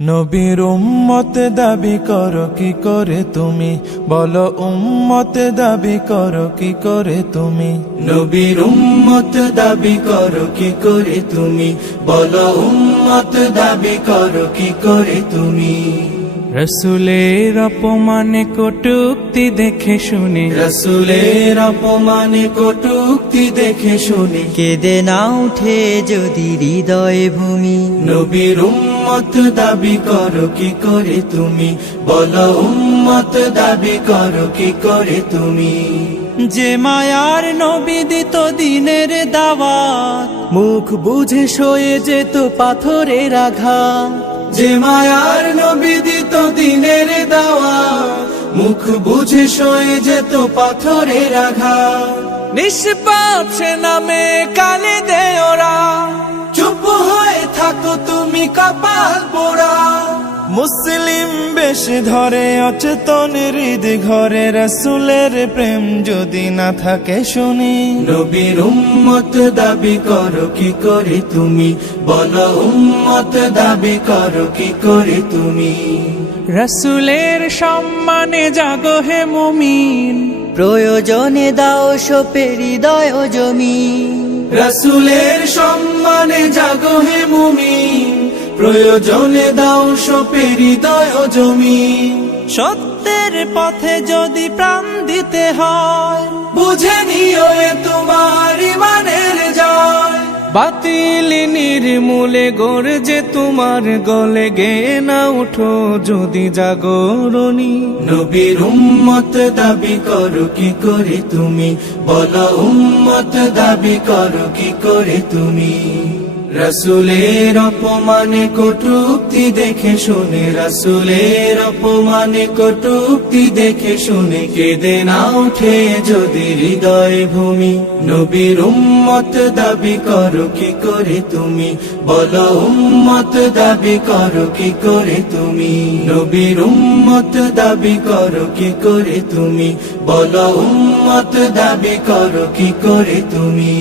নবীর উম্মত দাবি করো কি করে তুমি, বলো উম্মত দাবি করো কি করে তুমি। নবীর উম্মত দাবি করো কি করে তুমি, বলো উম্মত দাবি করো কি করে তুমি। রসুলের অপমানে কটূক্তি দেখে শুনে, রসুলের অপমানে কটূক্তি দেখে শুনে কেঁদে না উঠে যদি হৃদয় ভূমি। নবীর উম্মত দাবি করো কি করে তুমি, বলো উম্মত দাবি করো কি করে তুমি। যে মায়ার নবী দিত দিনের দাওয়াত, মুখ বুঝে সয়ে যেত পাথরের আঘাত। যে মায়ার নবী দিত দিনের দাওয়াত, মুখ বুঝে সয়ে যেত পাথরের আঘাত। নিষ্পাপ সে নামে কালে দে ওরা, চুপ হয়ে থাকো তুমি কপাল পোড়া। মুসলিম বেশ ধরে অচেতন হৃদ ঘরে, রসুলের প্রেম যদি না থাকে শুনি। নবীর উম্মত দাবি করো কি করে তুমি, বলো উম্মত দাবি করো কি করে তুমি। রসুলের সম্মানে জাগো হে মুমিন, প্রয়োজনে দাও সোপে হৃদয় জমি। রসুলের সম্মানে জাগো হে মুমিন, প্রয়োজনে দাও সোপে হৃদয় জমি। সত্যের পথে যদি প্রাণ দিতে হয়, বুঝে নিও এ তোমার ইমানের জয়। বাতিল নির্মূলে গর্জে তোমার গলে, গে না উঠো যদি জাগরণী। নবীর উম্মত দাবি করো কি করে তুমি, বলো উম্মত দাবি করো কি করে তুমি। রসুলের অপমানে কটূক্তি দেখে শুনে, রসুলের অপমানে কটূক্তি দেখে শুনে কেঁদে না উঠে যদি হৃদয় ভূমি। নবীর উম্মত দাবি করো কি করে তুমি, বলো উম্মত দাবি করো কি করে তুমি। নবীর উম্মত দাবি করো কি করে তুমি, বলো উম্মত দাবি করো কি করে তুমি।